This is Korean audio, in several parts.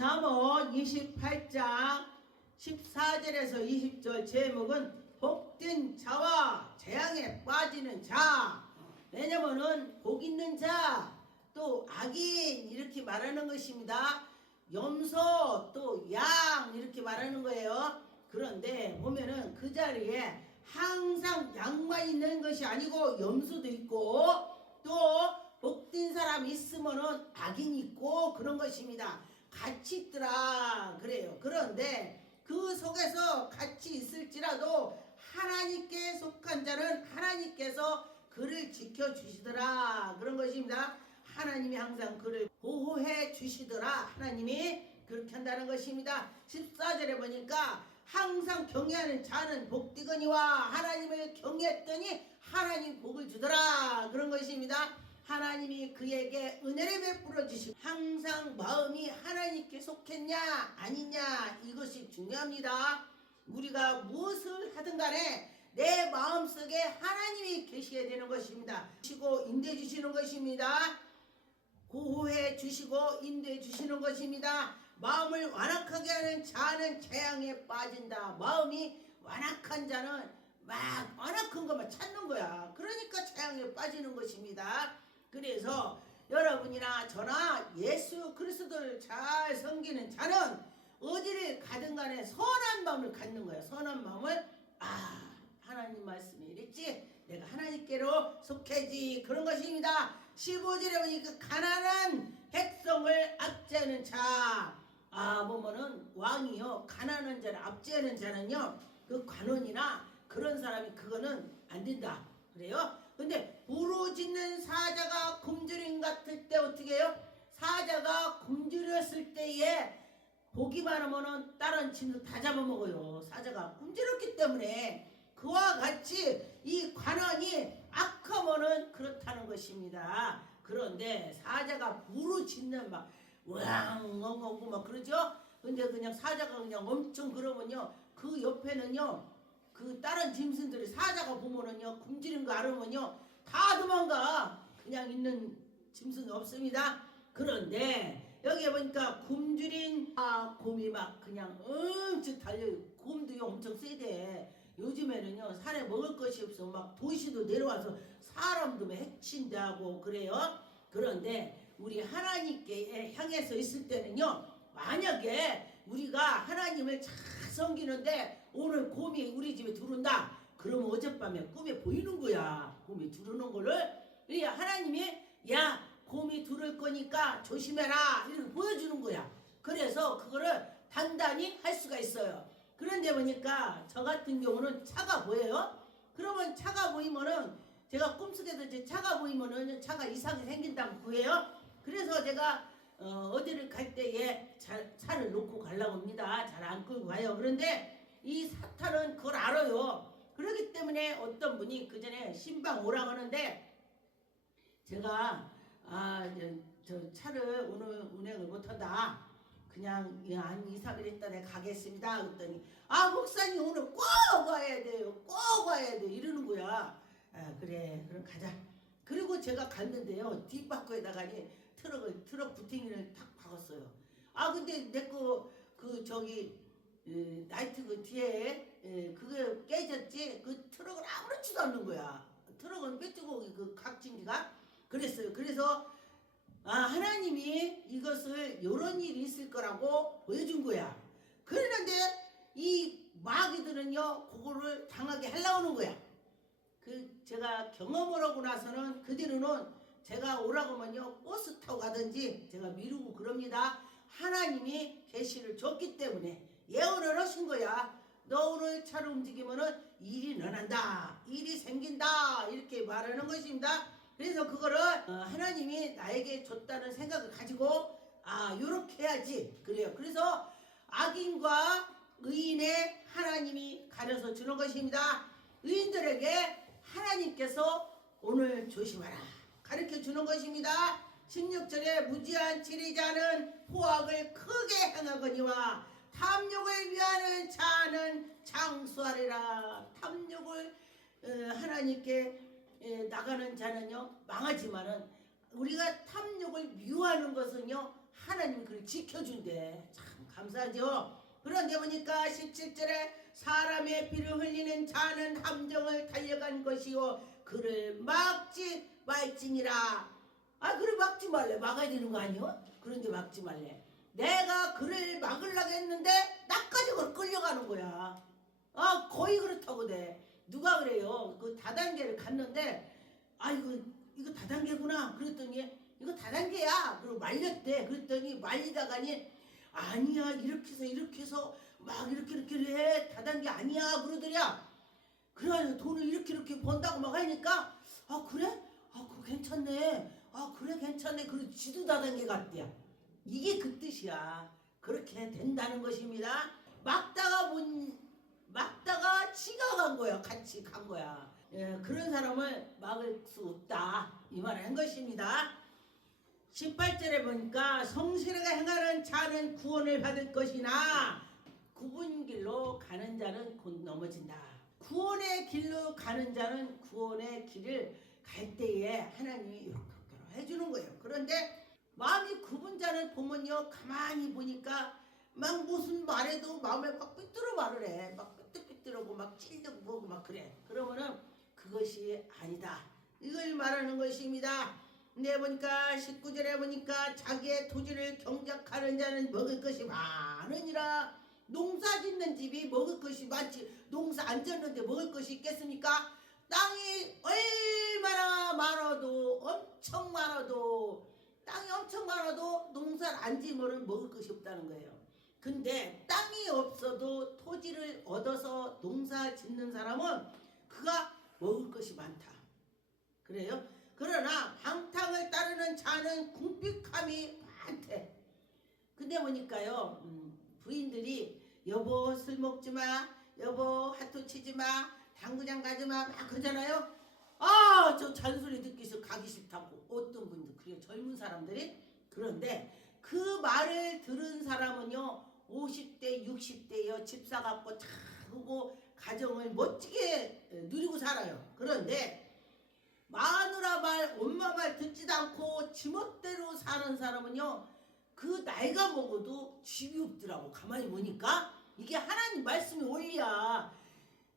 잠언 28장 14절에서 20절 제목은 복된 자와 재앙에 빠지는 자. 왜냐면은 복 있는 자, 또 악인 이렇게 말하는 것입니다. 염소 또 양 이렇게 말하는 거예요. 그런데 보면은 그 자리에 항상 양만 있는 것이 아니고 염소도 있고 또 복된 사람이 있으면은 악인이 있고 그런 것입니다. 같이 있더라 그래요. 그런데 그 속에서 같이 있을지라도 하나님께 속한 자는 하나님께서 그를 지켜주시더라 그런 것입니다. 하나님이 항상 그를 보호해 주시더라. 하나님이 그렇게 한다는 것입니다. 14절에 보니까 항상 경외하는 자는 복되거니와 하나님을 경외했더니 하나님 복을 주더라 그런 것입니다. 하나님이 그에게 은혜를 베풀어 주시고 항상 마음이 하나님께 속했냐 아니냐 이것이 중요합니다. 우리가 무엇을 하든 간에 내 마음속에 하나님이 계셔야 되는 것입니다. 주시고 인도해 주시는 것입니다. 보호해 주시고 인도해 주시는 것입니다. 마음을 완악하게 하는 자는 재앙에 빠진다. 마음이 완악한 자는 막 완악한 것만 찾는 거야. 그러니까 재앙에 빠지는 것입니다. 그래서 여러분이나 저나 예수 그리스도를 잘 섬기는 자는 어디를 가든 간에 선한 마음을 갖는 거야. 선한 마음을 하나님 말씀이 이랬지 내가 하나님께로 속해지 그런 것입니다. 15절에 보니까 가난한 백성을 압제하는 자. 보면은 왕이요 가난한 자를 압제하는 자는요 그 관원이나 그런 사람이 그거는 안 된다 그래요. 근데 부르짖는 사자가 굶주림 같을 때 어떻게 해요? 사자가 굶주렸을 때에 보기만 하면은 다른 짐도 다 잡아먹어요. 사자가 굶주렸기 때문에 그와 같이 이 관원이 악하면은 그렇다는 것입니다. 그런데 사자가 부르짖는 막 왕엉엉 막 그러죠. 근데 그냥 사자가 그냥 엄청 그러면요 그 옆에는요 그 다른 짐승들이 사자가 보면은요 굶주린 거 알으면요 다 도망가. 그냥 있는 짐승이 없습니다. 그런데 여기에 보니까 굶주린 곰이 막 그냥 엄청 달려요. 곰도요 엄청 세대. 요즘에는요 산에 먹을 것이 없어 막 도시도 내려와서 사람도 해친다고 그래요. 그런데 우리 하나님께 향해서 있을 때는요 만약에 우리가 하나님을 잘 섬기는데 오늘 곰이 우리 집에 들어온다 그러면 어젯밤에 꿈에 보이는 거야. 곰이 들어오는 거를 하나님이 야 곰이 들어올 거니까 조심해라 이렇게 보여주는 거야. 그래서 그거를 단단히 할 수가 있어요. 그런데 보니까 저 같은 경우는 차가 보여요. 그러면 차가 보이면은 제가 꿈속에도 이제 차가 보이면은 차가 이상하게 생긴다고 구해요. 그래서 제가 어디를 갈 때에 차를 놓고 가려고 합니다. 잘 안 끌고 가요. 그런데 이 사탄은 그걸 알아요. 그렇기 때문에 어떤 분이 그 전에 신방 오라고 하는데 제가 저 차를 오늘 운행을 못한다. 그냥 한 2, 3일 있다 내가 가겠습니다. 그랬더니 목사님 오늘 꼭 와야 돼요. 꼭 와야 돼. 이러는 거야. 그래 그럼 가자. 그리고 제가 갔는데요 뒷바퀴에다가니 트럭 부팅이를 탁 박았어요. 근데 내 거 그 저기 나이트 그 뒤에 그게 깨졌지. 그 트럭을 아무렇지도 않는 거야. 트럭은 빼뜨고 그 각진기가 그랬어요. 그래서 하나님이 이것을 이런 일이 있을 거라고 보여준 거야. 그러는데 이 마귀들은요 그거를 당하게 하려고 하는 거야. 제가 경험을 하고 나서는 그 뒤로는 제가 오라고 하면요 버스 타고 가든지 제가 미루고 그럽니다. 하나님이 계시를 줬기 때문에 예언을 하신 거야. 너 오늘 차를 움직이면은 일이 일어난다. 일이 생긴다. 이렇게 말하는 것입니다. 그래서 그거를 하나님이 나에게 줬다는 생각을 가지고 요렇게 해야지 그래요. 그래서 악인과 의인의 하나님이 가려서 주는 것입니다. 의인들에게 하나님께서 오늘 조심하라 가르쳐 주는 것입니다. 16절에 무지한 지리자는 포악을 크게 행하거니와 탐욕을 위하는 자는 장수하리라. 탐욕을 하나님께 나가는 자는요 망하지만은 우리가 탐욕을 미워하는 것은요 하나님이 그를 지켜준대. 참 감사하죠. 그런데 보니까 17절에 사람의 피를 흘리는 자는 함정을 달려간 것이요 그를 막지 말지니라. 아, 그를 막지 말래. 막아야 되는 거 아니요? 그런데 막지 말래. 내가 그를 막으려고 했는데 나까지 그걸 끌려가는 거야. 아, 거의 그렇다고 돼. 누가 그래요? 그 다단계를 갔는데 아, 이거 다단계구나. 그랬더니 이거 다단계야. 그리고 말렸대. 그랬더니 말리다가니 아니야, 이렇게 해서 막 이렇게 해. 다단계 아니야 그러더랴. 그래가지고 돈을 이렇게 번다고 막 하니까 아, 그래? 아, 그거 괜찮네. 아, 그래, 괜찮네. 그리고 지도 다단계 갔대야. 이게 그 뜻이야. 그렇게 된다는 것입니다. 막다가 지가 간 거야. 같이 간 거야. 예, 그런 사람을 막을 수 없다. 이 말을 한 것입니다. 18절에 보니까 성실하게 행하는 자는 구원을 받을 것이나 굽은 길로 가는 자는 곧 넘어진다. 구원의 길로 가는 자는 구원의 길을 갈 때에 하나님이 이렇게 해주는 거예요. 그런데 마음이 굽은 자는 보면요, 가만히 보니까 막 무슨 말해도 마음에 막 삐뚤어 말을 해. 막 삐뚤삐뚤하고 막 찔리고 뭐고 막 그래. 그러면은 그것이 아니다. 이걸 말하는 것입니다. 근데 보니까 19절에 보니까 자기의 토지를 경작하는 자는 먹을 것이 많으니라. 농사 짓는 집이 먹을 것이 많지. 농사 안 짓는데 먹을 것이 있겠습니까? 땅이 얼마나 많아도 땅이 엄청 많아도 농사를 안 지으면 먹을 것이 없다는 거예요. 근데 땅이 없어도 토지를 얻어서 농사 짓는 사람은 그가 먹을 것이 많다. 그래요? 그러나 방탕을 따르는 자는 궁핍함이 많대. 근데 보니까요, 부인들이 여보 술 먹지 마, 여보 핫토 치지 마, 당구장 가지 마, 막 그러잖아요. 아, 저 잔소리 듣기서 가기 싫다고. 어떤 분들, 그래요, 젊은 사람들이. 그런데 그 말을 들은 사람은요, 50대, 60대요, 집 사갖고 잘 하고 가정을 멋지게 누리고 살아요. 그런데 마누라 말, 엄마 말 듣지도 않고 지멋대로 사는 사람은요, 그 나이가 먹어도 집이 없더라고. 가만히 보니까 이게 하나님 말씀이 원리야.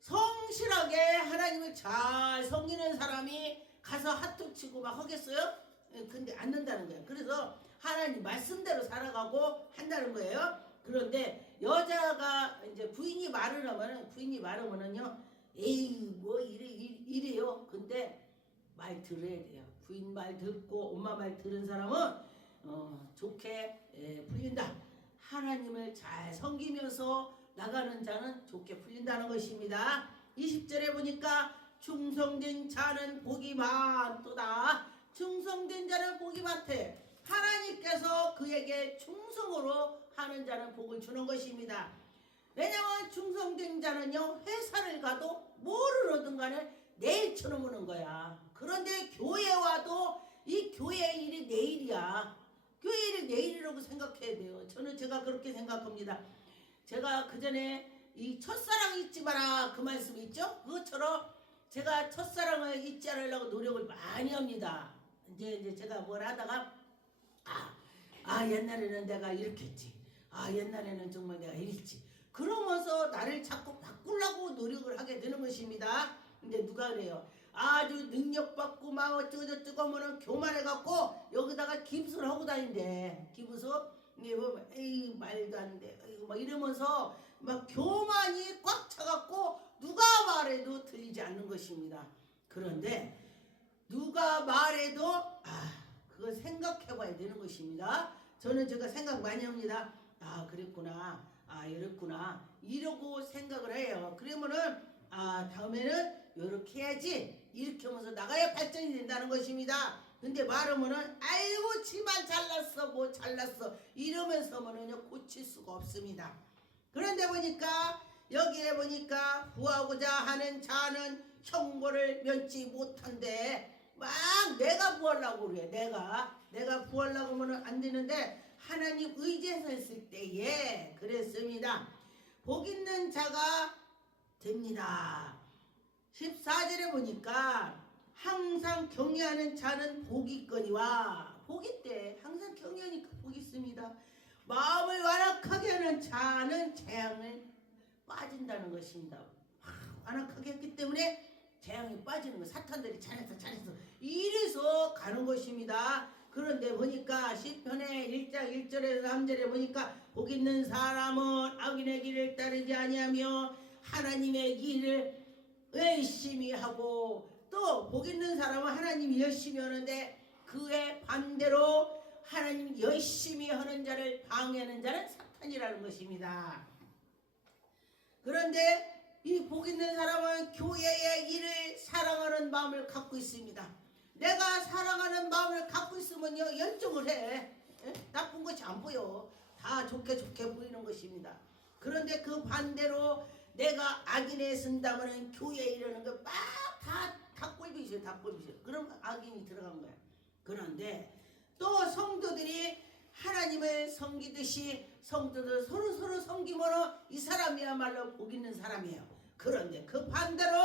성실하게 하나님을 잘 섬기는 사람이 가서 핫도 치고 막 하겠어요? 근데 안 된다는 거예요. 그래서 하나님 말씀대로 살아가고 한다는 거예요. 그런데 여자가 이제 부인이 말을 하면은요, 에이 뭐 이래요. 근데 말 들어야 돼요. 부인 말 듣고 엄마 말 들은 사람은 좋게 풀린다. 하나님을 잘 섬기면서 나가는 자는 좋게 풀린다는 것입니다. 20절에 보니까 충성된 자는 복이 많도다. 충성된 자는 복이 많대. 하나님께서 그에게 충성으로 하는 자는 복을 주는 것입니다. 왜냐하면 충성된 자는요, 회사를 가도 뭐를 얻은 간에 내일처럼 오는 거야. 그런데 교회 와도 이 교회 일이 내일이야. 교회 일이 내일이라고 생각해야 돼요. 제가 그렇게 생각합니다. 제가 그 전에 이 첫사랑 잊지 마라 그 말씀 있죠? 그것처럼 제가 첫사랑을 잊지 않으려고 노력을 많이 합니다. 이제 제가 뭘 하다가 옛날에는 내가 이렇게 했지. 옛날에는 정말 내가 이랬지. 그러면서 나를 자꾸 바꾸려고 노력을 하게 되는 것입니다. 근데 누가 그래요? 아주 능력받고 막 어쩌고저쩌고 하면은 교만해갖고 여기다가 기부서를 하고 다닌대. 기부서 이게 보면 에이 말도 안 돼. 이거 막 이러면서 막 교만이 꽉 차갖고 누가 말해도 들리지 않는 것입니다. 그런데 누가 말해도 그걸 생각해봐야 되는 것입니다. 제가 생각 많이 합니다. 그랬구나. 이랬구나. 이러고 생각을 해요. 그러면은 다음에는 이렇게 해야지. 이렇게 하면서 나가야 발전이 된다는 것입니다. 근데 말하면은 아이고 지만 잘났어 뭐 잘났어 이러면서는요 고칠 수가 없습니다. 그런데 보니까 여기에 보니까 구하고자 하는 자는 형벌을 면치 못한대. 막 내가 구하려고 그래. 내가 구하려고 하면 안 되는데 하나님 의지해서 했을 때에 그랬습니다. 복 있는 자가 됩니다. 14절에 보니까 항상 경외하는 자는 복이 있거니와 복이 때 항상 경연이 복이 있습니다. 마음을 완악하게 하는 자는 재앙을 빠진다는 것입니다. 완악하게 했기 때문에 재앙이 빠지는 거. 사탄들이 잘했어 이래서 가는 것입니다. 그런데 보니까 시편의 1장 1절에서 3절에 보니까 복 있는 사람은 악인의 길을 따르지 아니하며 하나님의 길을 열심히 하고, 또 복 있는 사람은 하나님이 열심히 하는데 그의 반대로 하나님 열심히 하는 자를 방해하는 자는 사탄이라는 것입니다. 그런데 이 복 있는 사람은 교회의 일을 사랑하는 마음을 갖고 있습니다. 내가 사랑하는 마음을 갖고 있으면요, 열정을 해. 나쁜 것이 안 보여. 다 좋게 보이는 것입니다. 그런데 그 반대로 내가 악인에 쓴다면 교회에 이러는 거 막 다 꼴비셔. 그럼 악인이 들어간 거야. 그런데 또 성도들이 하나님을 섬기듯이 성도들 서로 섬기므로 이 사람이야말로 복 있는 사람이에요. 그런데 그 반대로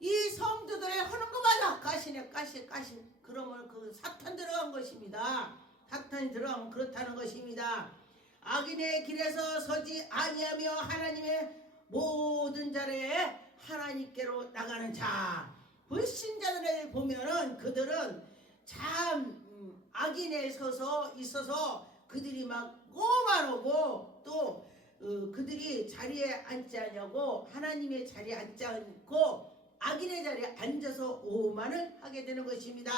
이 성도들이 하는 것마다 가시네. 그러면 그 사탄 들어간 것입니다. 사탄이 들어가면 그렇다는 것입니다. 악인의 길에서 서지 아니하며 하나님의 모든 자리에 하나님께로 나가는 자. 불신자들을 보면은 그들은 참 악인에 있어서 그들이 막 오만하고 또 그들이 자리에 앉지 않냐고 하나님의 자리에 앉지 않고 악인의 자리에 앉아서 오만을 하게 되는 것입니다.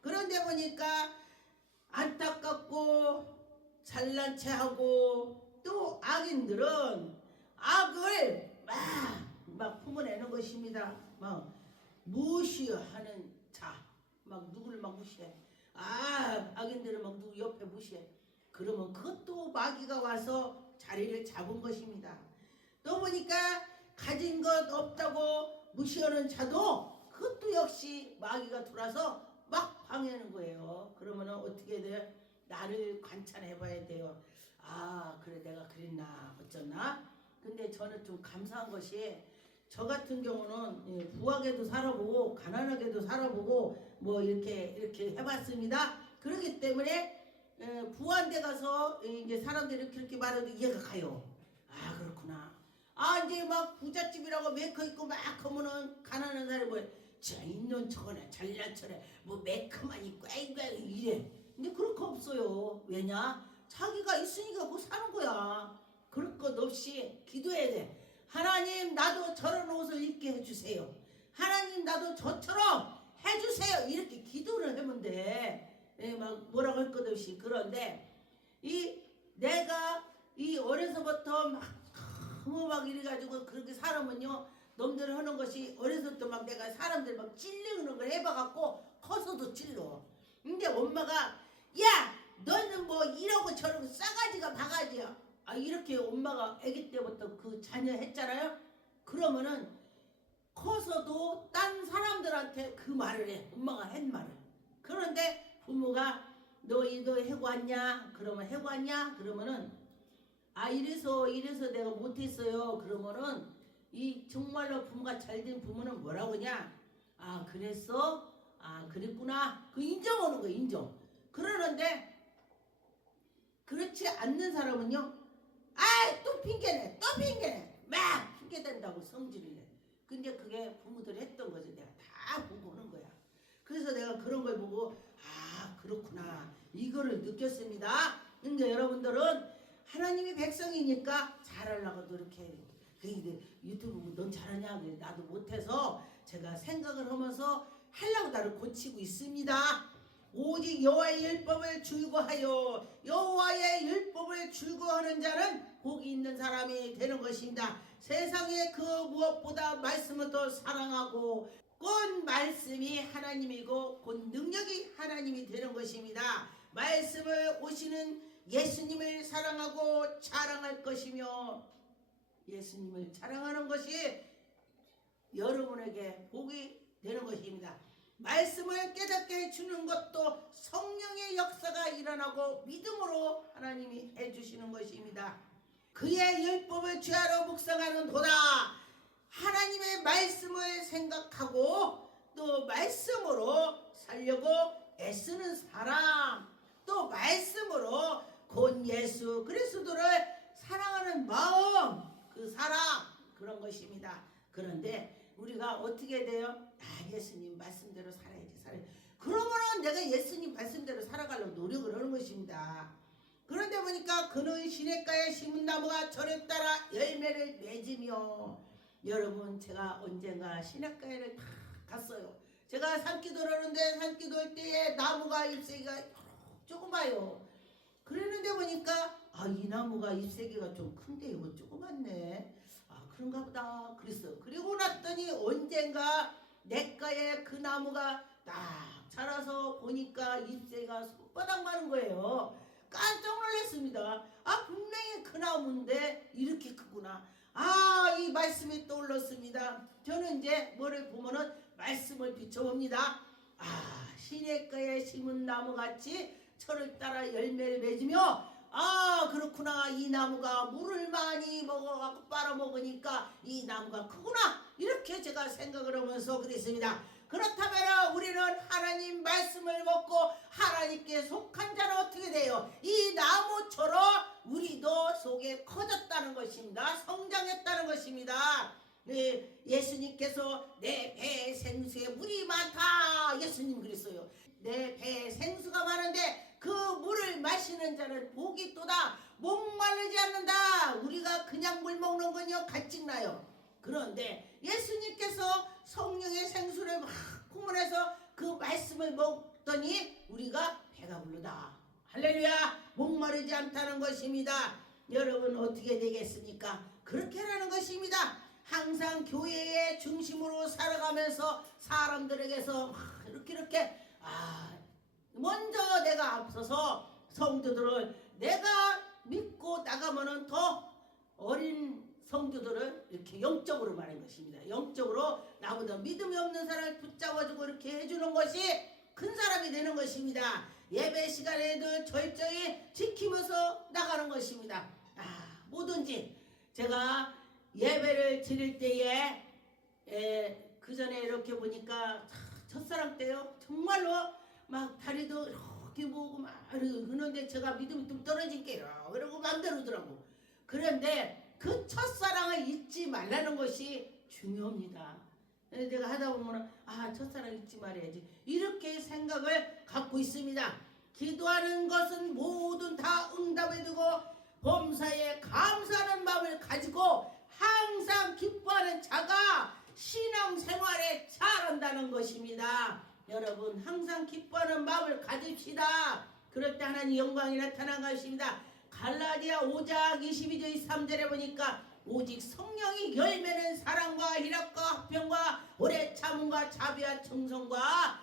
그런데 보니까 안타깝고 잘난 체하고 또 악인들은 악을 막 품어내는 것입니다. 막 무시하는 자, 막 누구를 막 무시해. 악인들은 막 누구 옆에 무시해. 그러면 그것도 마귀가 와서 자리를 잡은 것입니다. 또 보니까 가진 것 없다고 무시하는 자도 그것도 역시 마귀가 들어와서 막 방해하는 거예요. 그러면 어떻게 돼요? 나를 관찰해 봐야 돼요. 그래 내가 그랬나 어쩌나. 근데 저는 좀 감사한 것이 저 같은 경우는 부하게도 살아보고 가난하게도 살아보고 뭐 이렇게 해봤습니다. 그렇기 때문에 부한테 가서 이제 사람들이 이렇게 말해도 이해가 가요. 그렇구나. 이제 막 부잣집이라고 메커 있고 막 하면은 가난한 사람이 뭐 저 있는 척하네 잘난 척하네 뭐 메커만 있고 이래. 근데 그럴 거 없어요. 왜냐? 자기가 있으니까 뭐 사는 거야. 그럴 것 없이 기도해야 돼. 하나님 나도 저런 옷을 입게 해주세요. 하나님 나도 저처럼 해주세요. 이렇게 기도를 하면 돼. 막 뭐라고 할 것 없이. 그런데 내가 어려서부터 막 너무 막 이래가지고 그렇게 살아면요, 놈들을 하는 것이 어려서부터 막 내가 사람들 막 찔르는 걸 해봐갖고 커서도 찔러. 근데 엄마가 야 너는 뭐 이러고 저러고 싸가지가 바가지야. 이렇게 엄마가 아기 때부터 그 자녀 했잖아요. 그러면은 커서도 딴 사람들한테 그 말을 해. 엄마가 한 말을. 그런데 부모가 너 이거 해고 왔냐? 그러면 해고 왔냐? 그러면은 이래서 내가 못했어요. 그러면은 정말로 부모가 잘된 부모는 뭐라고 하냐? 그랬어? 그랬구나. 그 인정하는 거야. 인정. 그러는데 그렇지 않는 사람은요, 또 핑계내 막 핑계댄다고 성질을 내. 근데 그게 부모들이 했던 거지. 내가 다 보고 하는 거야. 그래서 내가 그런 걸 보고 그렇구나 이거를 느꼈습니다. 근데 여러분들은 하나님의 백성이니까 잘하려고 노력해. 유튜브 보고 넌 잘하냐? 나도 못해서 제가 생각을 하면서 하려고 나를 고치고 있습니다. 오직 여호와의 율법을 즐거워하여 여호와의 율법을 즐거워하는 자는 복이 있는 사람이 되는 것입니다. 세상에 그 무엇보다 말씀을 더 사랑하고 곧 말씀이 하나님이고 곧 능력이 하나님이 되는 것입니다. 말씀을 오시는 예수님을 사랑하고 자랑할 것이며 예수님을 자랑하는 것이 여러분에게 복이 되는 것입니다. 말씀을 깨닫게 해주는 것도 성령의 역사가 일어나고 믿음으로 하나님이 해주시는 것입니다. 그의 율법을 죄하러 묵상하는 도다. 하나님의 말씀을 생각하고 또 말씀으로 살려고 애쓰는 사랑, 또 말씀으로 곧 예수 그리스도를 사랑하는 마음, 그 사랑, 그런 것입니다. 그런데 우리가 어떻게 돼요? 예수님 말씀대로 살아야지. 그러면은 내가 예수님 말씀대로 살아가려고 노력을 하는 것입니다. 그런데 보니까 그는 시냇가에 심은 나무가 저를 따라 열매를 맺으며, 여러분 제가 언젠가 시냇가에를 다 갔어요. 제가 산기도를 하는데 산기도할 때에 나무가 잎새기가 조그마요. 그랬는데 보니까 이 나무가 잎새기가 좀 큰데 이거 조그맣네. 그런가 보다 그랬어요. 그리고 났더니 언젠가 냇가에 그 나무가 딱 자라서 보니까 잎새가 손바닥 많은 거예요. 깜짝 놀랐습니다. 분명히 그 나무인데 이렇게 크구나. 이 말씀이 떠올랐습니다. 저는 이제 뭐를 보면은 말씀을 비춰봅니다. 시냇가에 심은 나무같이 철을 따라 열매를 맺으며, 그렇구나. 이 나무가 물을 많이 먹어갖고 빨아먹으니까 이 나무가 크구나. 이렇게 제가 생각을 하면서 그랬습니다. 그렇다면 우리는 하나님 말씀을 먹고 하나님께 속한 자는 어떻게 돼요? 이 나무처럼 우리도 속에 커졌다는 것입니다. 성장했다는 것입니다. 예수님께서 내 배에 생수에 물이 많다. 예수님 그랬어요. 내 배에 생수가 많은데 그 물을 마시는 자는 복이 또다. 목마르지 않는다. 우리가 그냥 물 먹는 건요 갈증나요. 그런데 예수님께서 성령의 생수를 막 품어내서 그 말씀을 먹더니 우리가 배가 부르다. 할렐루야. 목마르지 않다는 것입니다. 여러분 어떻게 되겠습니까? 그렇게라는 것입니다. 항상 교회의 중심으로 살아가면서 사람들에게서 이렇게 먼저 내가 앞서서 성도들을 내가 믿고 나가면은 더 어린 성도들을 이렇게 영적으로 말하는 것입니다. 영적으로 나보다 믿음이 없는 사람을 붙잡아주고 이렇게 해주는 것이 큰 사람이 되는 것입니다. 예배 시간에도 철저히 지키면서 나가는 것입니다. 뭐든지 제가 예배를 드릴 때에 그 전에 이렇게 보니까 첫사랑 때요 정말로 막 다리도 이렇게 모으고 막 그러는데 제가 믿음이 좀 떨어진 게요 그러고 맘대로더라고. 그런데 그 첫사랑을 잊지 말라는 것이 중요합니다. 내가 하다 보면 첫사랑 잊지 말아야지 이렇게 생각을 갖고 있습니다. 기도하는 것은 모든 다 응답이 되고 범사에 감사하는 마음을 가지고 항상 기뻐하는 자가 신앙생활에 잘한다는 것입니다. 여러분 항상 기뻐하는 마음을 가집시다. 그럴 때 하나님 영광이 나타난 것입니다. 갈라디아 5장 22절 23절에 보니까 오직 성령이 열매는 사랑과 희락과 화평과 오래 참음과 자비와 청성과,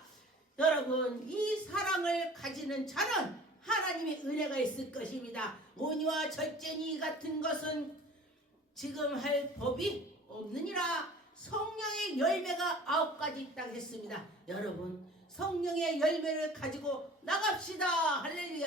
여러분 이 사랑을 가지는 자는 하나님의 은혜가 있을 것입니다. 온유와 절제니 같은 것은 지금 할 법이 없느니라. 성령의 열매가 9가지 있다고 했습니다. 여러분 성령의 열매를 가지고 나갑시다. 할렐루야.